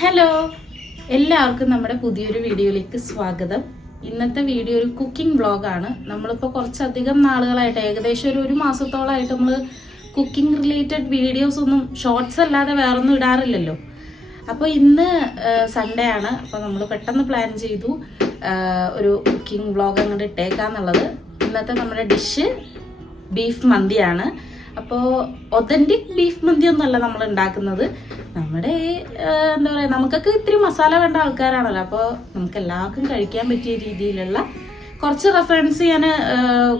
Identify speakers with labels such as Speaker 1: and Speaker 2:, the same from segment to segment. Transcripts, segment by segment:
Speaker 1: Hello എല്ലാവർക്കും നമ്മുടെ പുതിയൊരു വീഡിയോയിലേക്ക് സ്വാഗതം. ഇന്നത്തെ വീഡിയോ ഒരു കുക്കിംഗ് വ്ളോഗാണ് നമ്മളിപ്പോൾ കുറച്ചധികം നാളുകളായിട്ട് ഏകദേശം ഒരു ഒരു മാസത്തോളമായിട്ട് നമ്മൾ കുക്കിംഗ് റിലേറ്റഡ് വീഡിയോസ് ഒന്നും ഷോർട്സ് അല്ലാതെ വേറൊന്നും ഇടാറില്ലല്ലോ. അപ്പോൾ ഇന്ന് സൺഡേ ആണ്. അപ്പോൾ നമ്മൾ പെട്ടെന്ന് പ്ലാൻ ചെയ്തു ഒരു കുക്കിംഗ് വ്ളോഗ് അങ്ങോട്ട് ഇട്ടേക്കാന്നുള്ളത്. ഇന്നത്തെ നമ്മുടെ ഡിഷ് ബീഫ് മന്തിയാണ്. അപ്പോൾ ഒതന്റിക് ബീഫ് മന്തി ഒന്നല്ല നമ്മൾ ഉണ്ടാക്കുന്നത്. നമ്മുടെ എന്താ പറയുക നമുക്കൊക്കെ ഇത്തിരി മസാല വേണ്ട ആൾക്കാരാണല്ലോ. അപ്പോൾ നമുക്ക് എല്ലാവർക്കും കഴിക്കാൻ പറ്റിയ രീതിയിലുള്ള കുറച്ച് റെഫറൻസ് ഞാൻ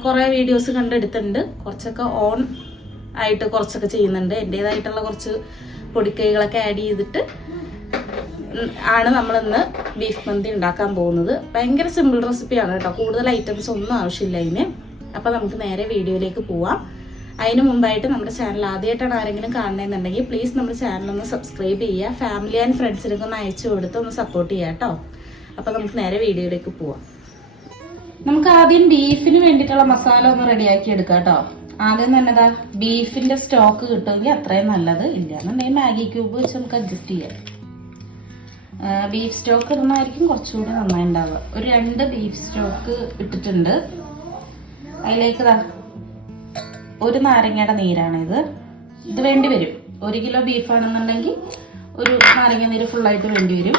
Speaker 1: കുറേ വീഡിയോസ് കണ്ടെടുത്തിട്ടുണ്ട്. കുറച്ചൊക്കെ ഓൺ ആയിട്ട് കുറച്ചൊക്കെ ചെയ്യുന്നുണ്ട്. എന്റേതായിട്ടുള്ള കുറച്ച് പൊടിക്കൈകളൊക്കെ ആഡ് ചെയ്തിട്ട് ആണ് ആണ് നമ്മളിന്ന് ബീഫ് മന്തി ഉണ്ടാക്കാൻ പോകുന്നത്. ഭയങ്കര സിമ്പിൾ റെസിപ്പിയാണ് കേട്ടോ. കൂടുതൽ ഐറ്റംസ് ഒന്നും ആവശ്യമില്ല അതിന് അപ്പോൾ നമുക്ക് നേരെ വീഡിയോയിലേക്ക് പോവാം. അതിന് മുമ്പായിട്ട് നമ്മുടെ ചാനൽ ആദ്യമായിട്ടാണ് ആരെങ്കിലും കാണണമെന്നുണ്ടെങ്കിൽ പ്ലീസ് നമ്മുടെ ചാനൽ ഒന്ന് സബ്സ്ക്രൈബ് ചെയ്യുക. ഫാമിലി ആൻഡ് ഫ്രണ്ട്സിനൊക്കെ ഒന്ന് അയച്ചു കൊടുത്ത് ഒന്ന് സപ്പോർട്ട് ചെയ്യുക കേട്ടോ. അപ്പോൾ നമുക്ക് നേരെ വീഡിയോയിലേക്ക് പോവാം. നമുക്ക് ആദ്യം ബീഫിന് വേണ്ടിയിട്ടുള്ള മസാല ഒന്ന് റെഡിയാക്കി എടുക്കാം കേട്ടോ. ആദ്യം തന്നെതാ ബീഫിന്റെ സ്റ്റോക്ക് കിട്ടുമെങ്കിൽ അത്രയും നല്ലത്. ഇല്ല എന്നുണ്ടെങ്കിൽ മാഗി ക്യൂബ് വെച്ച് നമുക്ക് അഡ്ജസ്റ്റ് ചെയ്യാം. ബീഫ് സ്റ്റോക്ക് ഇടുന്നതായിരിക്കും കുറച്ചുകൂടി നന്നായി ഉണ്ടാവുക. ഒരു രണ്ട് ബീഫ് സ്റ്റോക്ക് ഇട്ടിട്ടുണ്ട്. അതിലേക്ക് ഒരു നാരങ്ങയുടെ നീരാണ് ഇത് ഇത് വേണ്ടി വരും. ഒരു കിലോ ബീഫ് ആണെന്നുണ്ടെങ്കിൽ ഒരു നാരങ്ങ നീര് ഫുള്ളായിട്ട് വേണ്ടി വരും.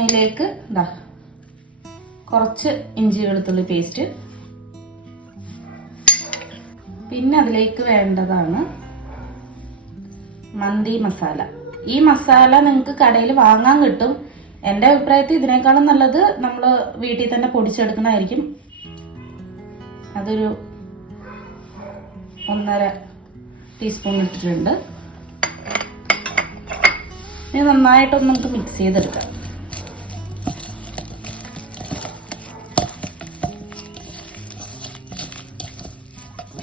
Speaker 1: അതിലേക്ക് ഇതാ കുറച്ച് ഇഞ്ചി വെളുത്തുള്ളി പേസ്റ്റ് പിന്നെ അതിലേക്ക് വേണ്ടതാണ് മന്തി മസാല. ഈ മസാല നിങ്ങൾക്ക് കടയിൽ വാങ്ങാൻ കിട്ടും. എന്റെ അഭിപ്രായത്തിൽ ഇതിനേക്കാളും നല്ലത് നമ്മൾ വീട്ടിൽ തന്നെ പൊടിച്ചെടുക്കുന്നതായിരിക്കും. അതൊരു ഒന്നര ടീസ്പൂൺ ഇട്ടിട്ടുണ്ട്. ഇനി നന്നായിട്ടൊന്ന് നമുക്ക് മിക്സ് ചെയ്തെടുക്കാം.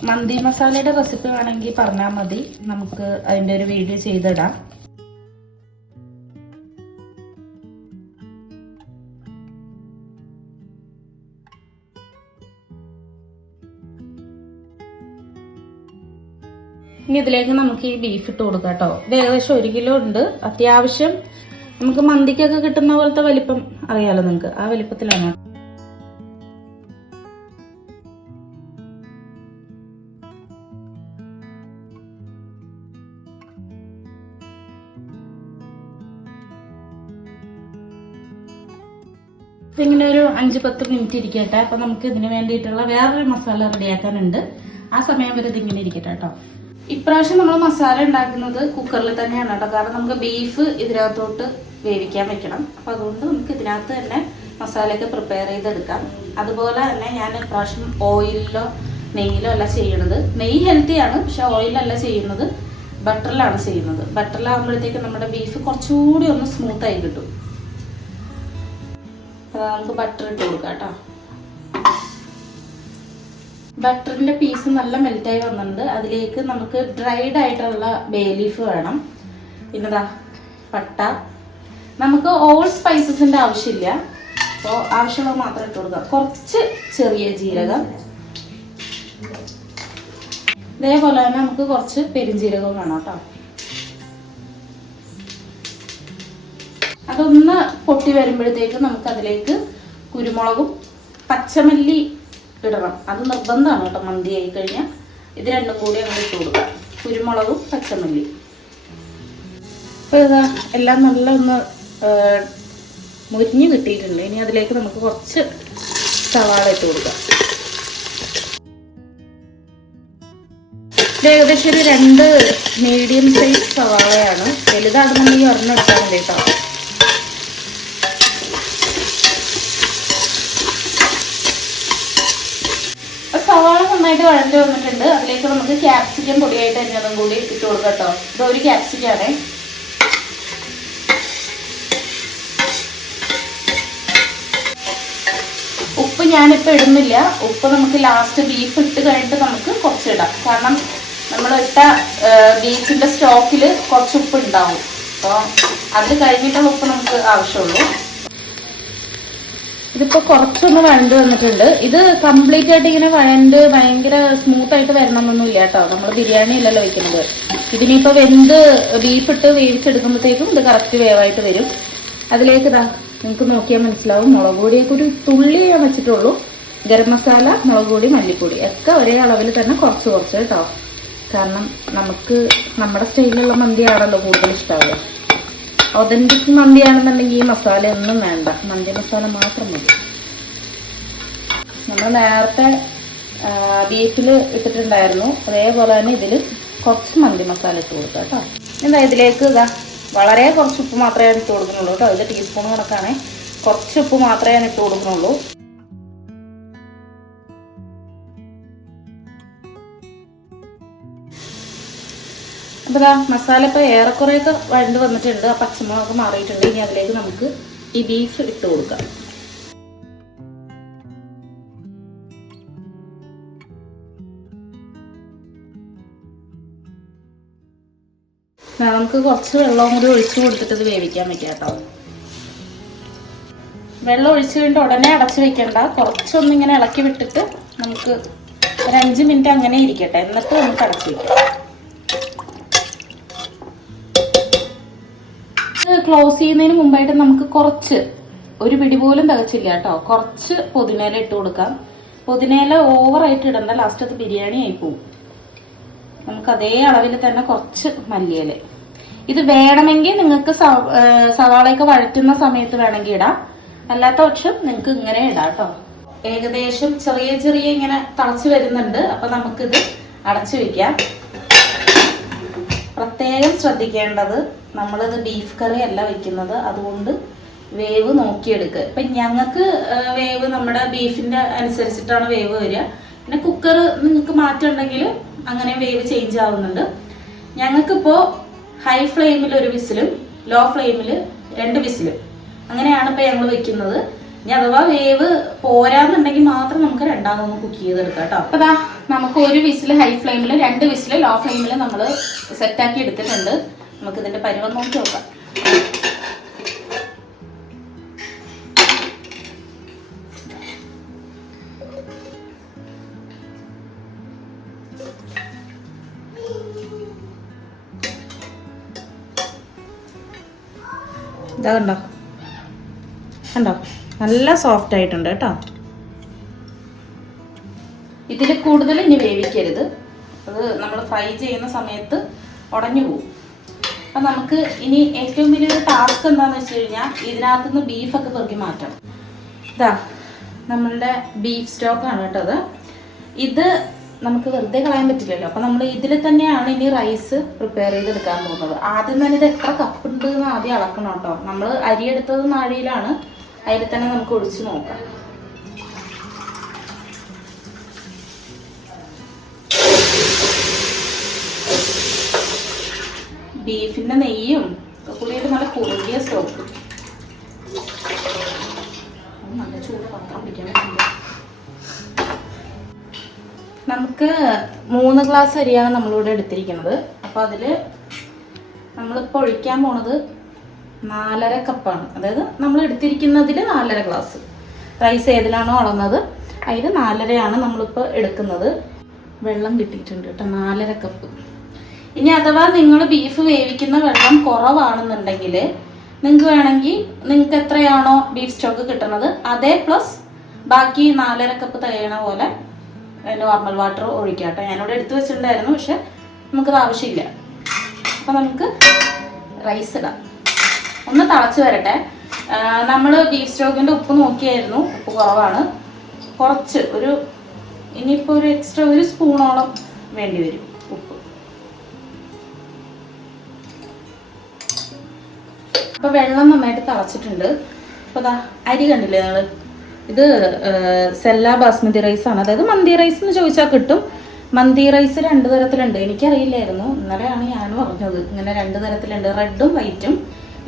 Speaker 1: മന്തി മസാലയുടെ റെസിപ്പി വേണമെങ്കിൽ പറഞ്ഞാൽ മതി. നമുക്ക് അതിന്റെ ഒരു വീഡിയോ ചെയ്തിടാം. ഇനി ഇതിലേക്ക് നമുക്ക് ഈ ബീഫ് ഇട്ട് കൊടുക്കാം കേട്ടോ. ഇത് ഏകദേശം ഒരു കിലോ ഉണ്ട്. അത്യാവശ്യം നമുക്ക് മന്തിക്കൊക്കെ കിട്ടുന്ന പോലത്തെ വലിപ്പം അറിയാലോ നിങ്ങൾക്ക് ആ വലിപ്പത്തിലാണ്. ഇതിങ്ങനെ ഒരു അഞ്ച് പത്ത് മിനിറ്റ് ഇരിക്കട്ടെ. അപ്പൊ നമുക്ക് ഇതിന് വേണ്ടിയിട്ടുള്ള വേറൊരു മസാല റെഡിയാക്കാനുണ്ട് ആ സമയം വരെ ഇതിങ്ങനെ ഇരിക്കട്ടെ കേട്ടോ. ഇപ്രാവശ്യം നമ്മൾ മസാല ഉണ്ടാക്കുന്നത് കുക്കറിൽ തന്നെയാണ് കേട്ടോ. കാരണം നമുക്ക് ബീഫ് ഇതിനകത്തോട്ട് വേവിക്കാൻ വെക്കണം. അപ്പൊ അതുകൊണ്ട് നമുക്ക് ഇതിനകത്ത് തന്നെ മസാലയൊക്കെ പ്രിപ്പയർ ചെയ്തെടുക്കാം. അതുപോലെ തന്നെ ഞാൻ ഇപ്രാവശ്യം ഓയിലിലോ നെയ്യിലോ അല്ല ചെയ്യണത്. നെയ്യ് ഹെൽത്തിയാണ് പക്ഷെ ഓയിലല്ല ചെയ്യുന്നത്. ബട്ടറിലാണ് ചെയ്യുന്നത്. ബട്ടറിലാകുമ്പോഴത്തേക്ക് നമ്മുടെ ബീഫ് കുറച്ചുകൂടി ഒന്ന് സ്മൂത്ത് ആയി കിട്ടും. നമുക്ക് ബട്ടർ ഇട്ട് കൊടുക്കാം കേട്ടോ. ബട്ടറിന്റെ പീസ് നല്ല മെൽറ്റായി വന്നിട്ടുണ്ട്. അതിലേക്ക് നമുക്ക് ഡ്രൈഡ് ആയിട്ടുള്ള ബേ ലീഫ് വേണം. പിന്നെതാ പട്ട. നമുക്ക് ഓൾ സ്പൈസസിന്റെ ആവശ്യമില്ല. അപ്പോൾ ആവശ്യമുള്ള മാത്രം ഇട്ട് കൊടുക്കാം. കുറച്ച് ചെറിയ ജീരകം. ഇതേപോലെ തന്നെ നമുക്ക് കുറച്ച് പെരുംജീരകവും വേണം കേട്ടോ. അതൊന്ന് പൊട്ടി വരുമ്പോഴത്തേക്ക് നമുക്ക് അതിലേക്ക് കുരുമുളകും പച്ചമല്ലി ഇടണം. അത് നിർബന്ധമാണ് കേട്ടോ മന്തി ആയി കഴിഞ്ഞാൽ ഇത് രണ്ടും കൂടി അങ്ങ് ഇട്ട് കൊടുക്കാം കുരുമുളകും പച്ചമല്ലി. അപ്പോൾ ഇതാ എല്ലാം നല്ല ഒന്ന് മുരിഞ്ഞു കിട്ടിയിട്ടുണ്ട്. ഇനി അതിലേക്ക് നമുക്ക് കുറച്ച് സവാള ഇട്ട് കൊടുക്കാം. ഇത് ഏകദേശം ഒരു രണ്ട് മീഡിയം സൈസ് സവാളയാണ്. വലുതാണെന്നുണ്ടെങ്കിൽ ഒരെണ്ണം എടുക്കാൻ വേണ്ടിയിട്ടാണ് സവാള നന്നായിട്ട് വഴഞ്ഞു വന്നിട്ടുണ്ട്. അതിലേക്ക് നമുക്ക് ക്യാപ്സിക്കം പൊടിയായിട്ട് അരിഞ്ഞതും കൂടി ഇട്ട് കൊടുക്കാം കേട്ടോ ഇത് ഒരു ക്യാപ്സിക്കാണ് ഉപ്പ് ഞാനിപ്പോൾ ഇടുന്നില്ല. ഉപ്പ് നമുക്ക് ലാസ്റ്റ് ബീഫ് ഇട്ട് കഴിഞ്ഞിട്ട് നമുക്ക് കുറച്ച് ഇടാം. കാരണം നമ്മൾ ഇട്ട ബീഫിന്റെ സ്റ്റോക്കിൽ കുറച്ച് ഉപ്പ് ഉണ്ടാവും. അപ്പോൾ അത് കഴിഞ്ഞിട്ടുള്ള ഉപ്പ് നമുക്ക് ആവശ്യമുള്ളൂ. ഇതിപ്പോ കുറച്ചൊന്ന് വഴണ്ട് വന്നിട്ടുണ്ട്. ഇത് കംപ്ലീറ്റ് ആയിട്ട് ഇങ്ങനെ വഴണ്ട് ഭയങ്കര സ്മൂത്ത് ആയിട്ട് വരണമെന്നൊന്നും ഇല്ല കേട്ടോ. നമ്മൾ ബിരിയാണി അല്ലല്ലോ വെക്കുന്നത്. ഇതിനിപ്പോ വെന്ത് ബീഫ് ഇട്ട് വേവിച്ചെടുക്കുമ്പോഴത്തേക്കും ഇത് കറക്റ്റ് വേവായിട്ട് വരും. അതിലേക്ക് ഇതാ നിങ്ങൾക്ക് നോക്കിയാൽ മനസ്സിലാവും. മുളക് പൊടിയൊക്കെ ഒരു തുള്ളി ഞാൻ വെച്ചിട്ടുള്ളൂ. ഗരം മസാല മുളക് പൊടി മല്ലിപ്പൊടി ഒക്കെ ഒരേ അളവിൽ തന്നെ കുറച്ച് കുറച്ച് കേട്ടോ. കാരണം നമുക്ക് നമ്മുടെ സ്റ്റൈലിലുള്ള മന്തിയാണല്ലോ കൂടുതൽ ഇഷ്ടമാവുക ഒതന്റിക് മന്തിയാണെന്നുണ്ടെങ്കിൽ ഈ മസാല ഒന്നും വേണ്ട. മന്തി മസാല മാത്രം മതി. നമ്മൾ നേരത്തെ ബീഫിൽ ഇട്ടിട്ടുണ്ടായിരുന്നു. അതേപോലെ തന്നെ ഇതിൽ കുറച്ച് മന്തി മസാല ഇട്ട് കൊടുക്കുക കേട്ടോ. എന്താ ഇതിലേക്ക് ഇതാ? വളരെ കുറച്ച് ഉപ്പ് മാത്രമേ ഇട്ട് കൊടുക്കുന്നുള്ളൂ കേട്ടോ. ഇത് ടീസ്പൂൺ കണക്കാണേ. കുറച്ച് ഉപ്പ് മാത്രമേ ഞാൻ ഇട്ട് കൊടുക്കുന്നുള്ളൂ. അപ്പോൾ ഇതാ മസാല ഇപ്പോൾ ഏറെക്കുറെയൊക്കെ വഴണ്ട് വന്നിട്ടുണ്ട്. ആ പച്ചമുളകൊക്കെ മാറിയിട്ടുണ്ട്. ഇനി അതിലേക്ക് നമുക്ക് ഈ ബീഫ് ഇട്ട് കൊടുക്കാം. നമുക്ക് കുറച്ച് വെള്ളവും കൂടി ഒഴിച്ചു കൊടുത്തിട്ട് ഇത് വേവിക്കാൻ പറ്റുക കേട്ടോ. വെള്ളം ഒഴിച്ചു കഴിഞ്ഞിട്ട് ഉടനെ അടച്ചു വെക്കണ്ട. കുറച്ചൊന്നിങ്ങനെ ഇളക്കി വിട്ടിട്ട് നമുക്ക് ഒരു അഞ്ച് മിനിറ്റ് അങ്ങനെ ഇരിക്കട്ടെ. എന്നിട്ട് നമുക്ക് അടച്ചു വെക്കാം. ക്ലോസ് ചെയ്യുന്നതിന് മുമ്പായിട്ട് നമുക്ക് കുറച്ച് ഒരു പിടി പോലും തികച്ചില്ല കേട്ടോ. കുറച്ച് പുതിനയില ഇട്ട് കൊടുക്കാം. പുതിനയില ഓവറായിട്ട് ഇടണ്ട. ലാസ്റ്റ് അത് ബിരിയാണി ആയി പോവും. നമുക്ക് അതേ അളവിൽ തന്നെ കുറച്ച് മല്ലിയില. ഇത് വേണമെങ്കിൽ നിങ്ങൾക്ക് സവാളയൊക്കെ വഴറ്റുന്ന സമയത്ത് വേണമെങ്കിൽ ഇടാം. അല്ലാത്ത പക്ഷം നിങ്ങൾക്ക് ഇങ്ങനെ ഇടാം കേട്ടോ. ഏകദേശം ചെറിയ ചെറിയ ഇങ്ങനെ തളച്ചു വരുന്നുണ്ട്. അപ്പൊ നമുക്കിത് അടച്ചു വെക്കാം. പ്രത്യേകം ശ്രദ്ധിക്കേണ്ടത് നമ്മളിത് ബീഫ് കറി അല്ല വെക്കുന്നത്. അതുകൊണ്ട് വേവ് നോക്കിയെടുക്കുക. ഇപ്പം ഞങ്ങൾക്ക് വേവ് നമ്മുടെ ബീഫിന്റെ അനുസരിച്ചിട്ടാണ് വേവ് വരിക. പിന്നെ കുക്കർ നിങ്ങൾക്ക് മാറ്റമുണ്ടെങ്കിൽ അങ്ങനെ വേവ് ചേഞ്ച് ആവുന്നുണ്ട്. ഞങ്ങൾക്കിപ്പോൾ ഹൈ ഫ്ലെയിമിൽ ഒരു വിസിലും ലോ ഫ്ലെയിമിൽ രണ്ട് വിസിലും. അങ്ങനെയാണ് ഇപ്പം ഞങ്ങൾ വെക്കുന്നത്. ഇനി അഥവാ വേവ് പോരാന്നുണ്ടെങ്കിൽ മാത്രം നമുക്ക് രണ്ടാമതൊന്ന് കുക്ക് ചെയ്തെടുക്കാം കേട്ടോ. അപ്പം നമുക്ക് ഒരു വിസിൽ ഹൈ ഫ്ലെയിമിൽ രണ്ട് വിസിൽ ലോ ഫ്ലെയിമിൽ നമ്മൾ സെറ്റാക്കി എടുത്തിട്ടുണ്ട്. നമുക്ക് ഇതിന്റെ പരുവം നോക്കി നോക്കാം. കണ്ടോ? കണ്ടോ? നല്ല സോഫ്റ്റ് ആയിട്ടുണ്ട് കേട്ടോ. ഇതിൽ കൂടുതൽ ഇനി വേവിക്കരുത്. അത് നമ്മൾ ഫ്രൈ ചെയ്യുന്ന സമയത്ത് ഉടഞ്ഞു പോകും. അപ്പം നമുക്ക് ഇനി ഏറ്റവും വലിയൊരു ടാസ്ക് എന്താണെന്ന് വെച്ച് കഴിഞ്ഞാൽ ഇതിനകത്ത് നിന്ന് ബീഫൊക്കെ പെറുക്കി മാറ്റണം ഇതാ നമ്മളുടെ ബീഫ് സ്റ്റോക്ക് സ്റ്റോക്കാണ് കേട്ടത് ഇത് നമുക്ക് വെറുതെ കളയാൻ പറ്റില്ലല്ലോ. അപ്പം നമ്മൾ ഇതിൽ തന്നെയാണ് ഇനി റൈസ് പ്രിപ്പയർ ചെയ്തെടുക്കാൻ പോകുന്നത്. ആദ്യം തന്നെ ഇത് എത്ര കപ്പ് ഉണ്ട് എന്ന് ആദ്യം അളക്കണം കേട്ടോ. നമ്മൾ അരി എടുത്തത് നാഴിയിലാണ്. അതിൽ തന്നെ നമുക്ക് ഒഴിച്ചു നോക്കാം. ബീഫിന്റെ നെയ്യും ഒക്കെ കൂടി നല്ല കുറുകിയ സ്റ്റോക്ക് നല്ല ചൂട് പാത്രം പിടിക്കാൻ നമുക്ക് മൂന്ന് ഗ്ലാസ് അരിയാണ് നമ്മളിവിടെ എടുത്തിരിക്കുന്നത്. അപ്പോൾ അതിൽ നമ്മളിപ്പോൾ ഒഴിക്കാൻ പോണത് നാലര കപ്പാണ് അതായത് നമ്മൾ എടുത്തിരിക്കുന്നതിൽ നാലര ഗ്ലാസ് റൈസ് ഏതിലാണോ അളന്നത് അതിൽ നാലരയാണ് നമ്മളിപ്പോൾ എടുക്കുന്നത്. വെള്ളം കിട്ടിയിട്ടുണ്ട് കേട്ടോ നാലര കപ്പ് ഇനി അഥവാ നിങ്ങൾ ബീഫ് വേവിക്കുന്ന വെള്ളം കുറവാണെന്നുണ്ടെങ്കിൽ നിങ്ങൾക്ക് വേണമെങ്കിൽ നിങ്ങൾക്ക് എത്രയാണോ ബീഫ് സ്റ്റോക്ക് കിട്ടുന്നത് അതേ പ്ലസ് ബാക്കി നാലര കപ്പ് തയ്യണ പോലെ നോർമൽ വാട്ടർ ഒഴിക്കാം കേട്ടോ. ഞാനിവിടെ എടുത്തു വെച്ചിട്ടുണ്ടായിരുന്നു പക്ഷെ നമുക്കത് ആവശ്യമില്ല. അപ്പം നമുക്ക് റൈസ് ഇടാം. ഒന്ന് തിളച്ച് വരട്ടെ. നമ്മൾ ബീഫ് സ്റ്റോക്കിന്റെ ഉപ്പ് നോക്കിയായിരുന്നു ഉപ്പ് കുറവാണ്. കുറച്ച് ഒരു ഇനിയിപ്പോൾ ഒരു എക്സ്ട്രാ ഒരു സ്പൂണോളം വേണ്ടി വരും. അപ്പോൾ വെള്ളം നന്നായിട്ട് തിളച്ചിട്ടുണ്ട്. അപ്പോൾ അരി കണ്ടില്ലേ നിങ്ങൾ ഇത് സെല്ല ബാസ്മതി റൈസ് ആണ്. അതായത് മന്തി റൈസ് എന്ന് ചോദിച്ചാൽ കിട്ടും. മന്തി റൈസ് രണ്ട് തരത്തിലുണ്ട്. എനിക്കറിയില്ലായിരുന്നു. ഇന്നലെയാണ് ഞാൻ പറഞ്ഞത് ഇങ്ങനെ രണ്ട് തരത്തിലുണ്ട്. റെഡും വൈറ്റും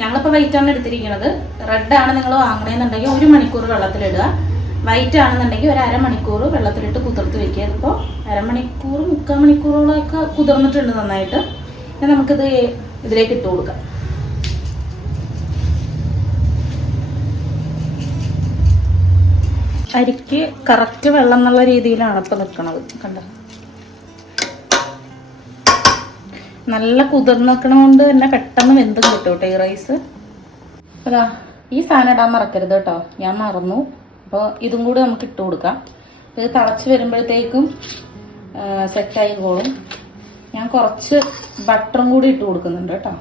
Speaker 1: ഞങ്ങളിപ്പോൾ വൈറ്റ് ആണ് എടുത്തിരിക്കുന്നത് റെഡ് ആണ് നിങ്ങൾ വാങ്ങണമെന്നുണ്ടെങ്കിൽ ഒരു മണിക്കൂർ വെള്ളത്തിലിടുക. വൈറ്റ് ആണെന്നുണ്ടെങ്കിൽ ഒരു അരമണിക്കൂർ വെള്ളത്തിലിട്ട് കുതിർത്ത് വെക്കുക. ഇപ്പോൾ അരമണിക്കൂർ മുക്കാൽ മണിക്കൂറോളമൊക്കെ കുതിർന്നിട്ടുണ്ട് നന്നായിട്ട്. നമുക്കിത് ഇതിലേക്ക് ഇട്ട് കൊടുക്കാം. അരിക്ക് കറക്റ്റ് വെള്ളം എന്നുള്ള രീതിയിലാണ് ഇപ്പം നിൽക്കണത് കണ്ടോ? നല്ല കുതിർന്ന് നിൽക്കണ തന്നെ പെട്ടെന്ന് വെന്തും കിട്ടും കേട്ടോ ഈ റൈസ് അതാ ഈ സാധനം ഇടാൻ മറക്കരുത് കേട്ടോ. ഞാൻ മറന്നു. അപ്പോൾ ഇതും കൂടി നമുക്ക് ഇട്ട് കൊടുക്കാം. ഇത് തിളച്ച് വരുമ്പോഴത്തേക്കും സെറ്റ് ആയിക്കോളും ഞാൻ കുറച്ച് ബട്ടറും കൂടി ഇട്ട് കൊടുക്കുന്നുണ്ട് കേട്ടോ.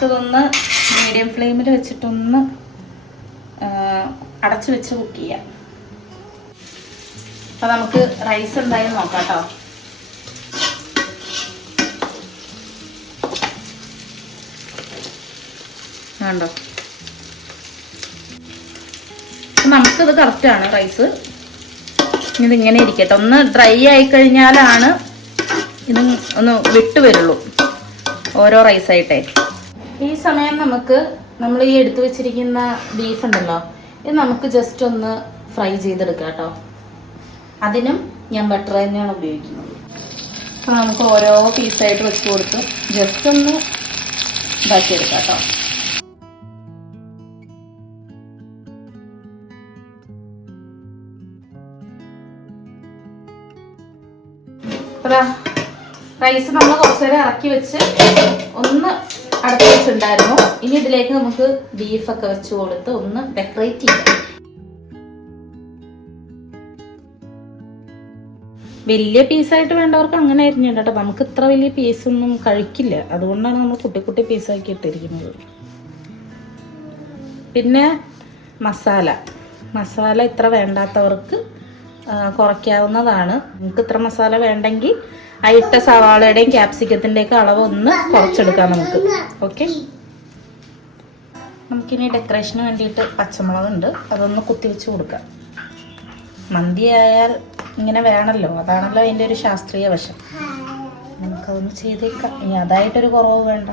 Speaker 1: നമുക്കിതൊന്ന് മീഡിയം ഫ്ലെയിമിൽ വെച്ചിട്ടൊന്ന് അടച്ചു വെച്ച് കുക്ക് ചെയ്യാം. അപ്പൊ നമുക്ക് റൈസ് എന്തായാലും നോക്കാം കേട്ടോ വേണ്ടോ നമുക്കിത് കറക്റ്റാണ് റൈസ് ഇത് ഇങ്ങനെ ഇരിക്കട്ടെ. ഒന്ന് ഡ്രൈ ആയി കഴിഞ്ഞാലാണ് ഇത് ഒന്ന് വിട്ടു വരുള്ളൂ. ഓരോ റൈസായിട്ടേ ഈ സമയം നമുക്ക് നമ്മൾ ഈ എടുത്തു വെച്ചിരിക്കുന്ന ബീഫ് ഉണ്ടല്ലോ ഇത് നമുക്ക് ജസ്റ്റ് ഒന്ന് ഫ്രൈ ചെയ്തെടുക്കാം കേട്ടോ. അതിനും ഞാൻ ബട്ടർ തന്നെയാണ് ഉപയോഗിക്കുന്നത്. അപ്പോൾ നമുക്ക് ഓരോ പീസായിട്ട് വെച്ച് കൊടുത്ത് ജസ്റ്റ് ഒന്ന് ഇതാക്കിയെടുക്കാം കേട്ടോ. റൈസ് നമ്മൾ കുറച്ച് നേരം ഇറക്കി വെച്ച് ഒന്ന് അടച്ചു വെച്ചിട്ടുണ്ടായിരുന്നു ഇനി ഇതിലേക്ക് നമുക്ക് ബീഫൊക്കെ വെച്ച് കൊടുത്ത് ഒന്ന് ഡെക്കറേറ്റ് ചെയ്യാം. വലിയ പീസായിട്ട് വേണ്ടവർക്ക് അങ്ങനെ ആയിരുന്നു കേട്ടോ. നമുക്ക് ഇത്ര വലിയ പീസൊന്നും കഴിക്കില്ല. അതുകൊണ്ടാണ് നമ്മൾ കുട്ടി കുട്ടി പീസാക്കി ഇട്ടിരിക്കുന്നത്. പിന്നെ മസാല. മസാല ഇത്ര വേണ്ടാത്തവർക്ക് കുറയ്ക്കാവുന്നതാണ്. നമുക്ക് ഇത്ര മസാല വേണ്ടെങ്കിൽ ആ ഇട്ട സവാളയുടെയും ക്യാപ്സിക്കത്തിന്റെയൊക്കെ അളവ് ഒന്ന് കുറച്ചെടുക്കാം നമുക്ക്. ഓക്കെ നമുക്കിനി ഡെക്കറേഷന് വേണ്ടിയിട്ട് പച്ചമുളകുണ്ട്. അതൊന്ന് കുത്തി വെച്ച് കൊടുക്കാം. മന്തി ആയാൽ ഇങ്ങനെ വേണമല്ലോ അതാണല്ലോ അതിന്റെ ഒരു ശാസ്ത്രീയ വശം. നമുക്കതൊന്ന് ചെയ്തേക്കാം. ഇനി അതായിട്ടൊരു കുറവ് വേണ്ട.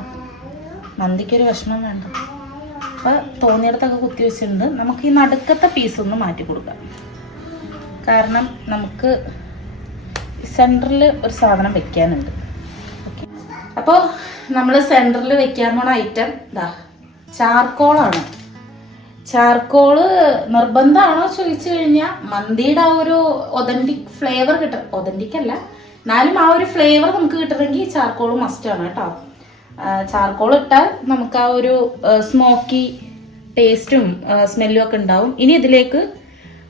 Speaker 1: മന്തിക്കൊരു വിഷമം വേണ്ട. അപ്പോൾ തോന്നിയിടത്തൊക്കെ കുത്തി വെച്ചിട്ടുണ്ട്. നമുക്ക് ഈ നടുക്കത്തെ പീസ് ഒന്ന് മാറ്റി കൊടുക്കാം. കാരണം നമുക്ക് സെന്ററിൽ ഒരു സാധനം വെക്കാനുണ്ട്. ഓക്കെ അപ്പോൾ നമ്മൾ സെന്ററിൽ വെക്കാൻ പോണ ഐറ്റം ഇതാ ചാർക്കോളാണ്. ചാർക്കോൾ നിർബന്ധമാണോ ചോദിച്ചു കഴിഞ്ഞാൽ മന്തിയുടെ ആ ഒരു ഒതന്റിക് ഫ്ലേവർ കിട്ട ഒതന്റിക് അല്ല. എന്നാലും ആ ഒരു ഫ്ലേവർ നമുക്ക് കിട്ടണമെങ്കിൽ ചാർക്കോൾ മസ്റ്റ് ആണ് കേട്ടോ. ചാർക്കോൾ ഇട്ടാൽ നമുക്ക് ആ ഒരു സ്മോക്കി ടേസ്റ്റും സ്മെല്ലും ഒക്കെ ഉണ്ടാവും. ഇനി ഇതിലേക്ക്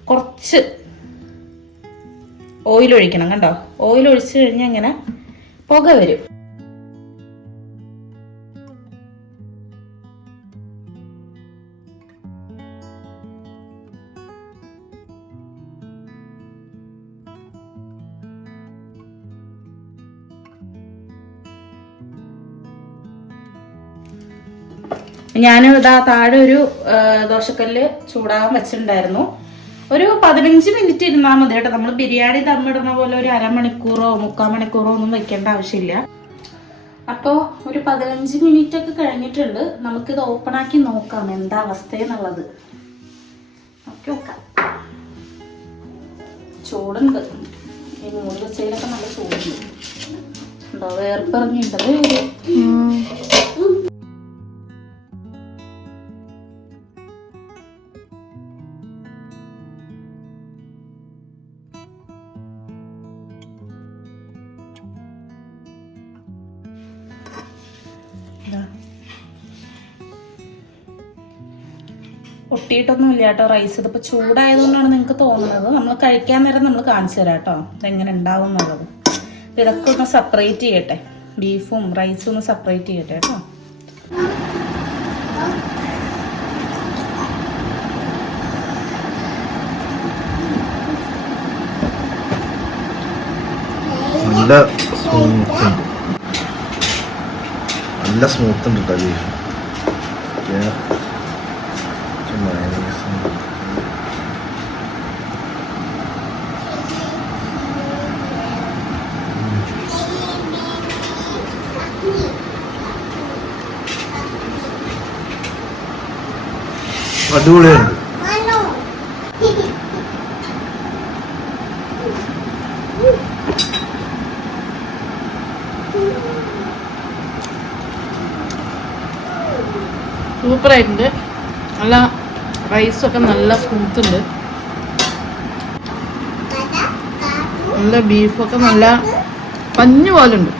Speaker 1: കുറച്ച് ഓയിൽ ഒഴിക്കണം കണ്ടോ? ഓയിൽ ഒഴിച്ചു കഴിഞ്ഞാൽ ഇങ്ങനെ പുക വരും. ഞാൻ ഇതാ താഴെ ഒരു ദോശക്കല്ല് ചൂടാകാൻ വെച്ചിട്ടുണ്ടായിരുന്നു. ഒരു പതിനഞ്ച് മിനിറ്റ് ഇരുന്നാൽ മതി കേട്ടോ. നമ്മൾ ബിരിയാണി ദമ്മിടുന്ന പോലെ ഒരു അരമണിക്കൂറോ മുക്കാൽ മണിക്കൂറോ ഒന്നും വെക്കേണ്ട ആവശ്യമില്ല. അപ്പോൾ ഒരു പതിനഞ്ച് മിനിറ്റ് ഒക്കെ കഴിഞ്ഞിട്ടുണ്ട്. നമുക്കിത് ഓപ്പൺ ആക്കി നോക്കാം എന്താ അവസ്ഥ എന്നുള്ളത്. നോക്കി നോക്കാം. ചൂടുണ്ട്. ഈ മൂന്ന് വെച്ചതിലൊക്കെ നല്ല ചൂടുണ്ട്. വേർപ്പിറങ്ങിയിട്ടത് ഒട്ടിയിട്ടൊന്നും ഇല്ല കേട്ടോ. റൈസ് ഇതിപ്പോ ചൂടായതുകൊണ്ടാണ് നിങ്ങൾക്ക് തോന്നുന്നത്. നമ്മൾ കഴിക്കാൻ നേരം നമ്മൾ കാണിച്ചു തരാം കേട്ടോ. ഇതെങ്ങനെ ഉണ്ടാവും എന്നുള്ളത്. ഇതൊക്കെ ഒന്ന് സെപ്പറേറ്റ് ചെയ്യട്ടെ. ബീഫും റൈസും ഒന്ന് സെപ്പറേറ്റ് ചെയ്യട്ടെ കേട്ടോ.
Speaker 2: നല്ല സ്മൂത്ത് നല്ല സ്മൂത്ത് ഉണ്ട് ബീഫ് പിന്നെ കുറച്ച് mayonnaise ഉണ്ട്. അടിപൊളിയുണ്ട്.
Speaker 1: സൂപ്പറായിട്ടുണ്ട്. നല്ല റൈസൊക്കെ നല്ല സ്മൂത്ത് ഉണ്ട് നല്ല ബീഫൊക്കെ നല്ല പഞ്ഞു പോലെ ഉണ്ട്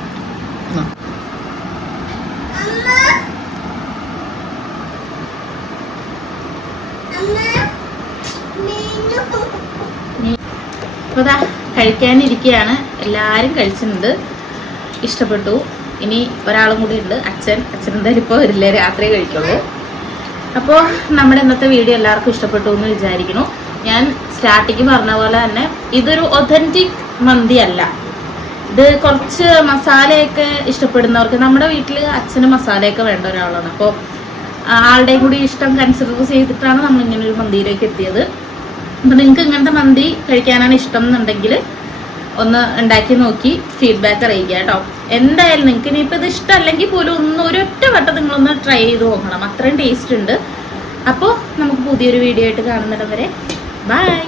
Speaker 1: അപ്പോൾ അതാ കഴിക്കാനിരിക്കുകയാണ് എല്ലാവരും കഴിച്ചിട്ടുണ്ട്. ഇഷ്ടപ്പെട്ടു. ഇനി ഒരാളും കൂടി ഉണ്ട് അച്ഛൻ. അച്ഛൻ എന്തായാലും ഇപ്പോൾ വരില്ലേ? രാത്രി കഴിക്കുള്ളൂ. അപ്പോൾ നമ്മുടെ ഇന്നത്തെ വീഡിയോ എല്ലാവർക്കും ഇഷ്ടപ്പെട്ടു എന്ന് വിചാരിക്കുന്നു. ഞാൻ സ്റ്റാർട്ടിങ് പറഞ്ഞ പോലെ തന്നെ ഇതൊരു ഒതന്റിക് മന്തി അല്ല. ഇത് കുറച്ച് മസാലയൊക്കെ ഇഷ്ടപ്പെടുന്നവർക്ക് നമ്മുടെ വീട്ടിൽ അച്ഛന് മസാലയൊക്കെ വേണ്ട ഒരാളാണ്. അപ്പോൾ ആളുടെയും കൂടി ഇഷ്ടം കൺസിഡർ ചെയ്തിട്ടാണ് നമ്മൾ ഇങ്ങനെ ഒരു മന്തിയിലേക്ക് എത്തിയത്. അപ്പം നിങ്ങൾക്ക് ഇങ്ങനത്തെ മന്തി കഴിക്കാനാണ് ഇഷ്ടം എന്നുണ്ടെങ്കിൽ ഒന്ന് ഉണ്ടാക്കി നോക്കി ഫീഡ്ബാക്ക് അറിയിക്കുക കേട്ടോ. എന്തായാലും നിങ്ങൾക്ക് ഇനിയിപ്പോൾ ഇത് ഇഷ്ടമല്ലെങ്കിൽ പോലും ഒന്ന് ഒരൊറ്റ വട്ടം നിങ്ങളൊന്ന് ട്രൈ ചെയ്ത് നോക്കണം. അത്രയും ടേസ്റ്റ് ഉണ്ട്. അപ്പോൾ നമുക്ക് പുതിയൊരു വീഡിയോ ആയിട്ട് കാണുന്നിടം വരെ. ബൈ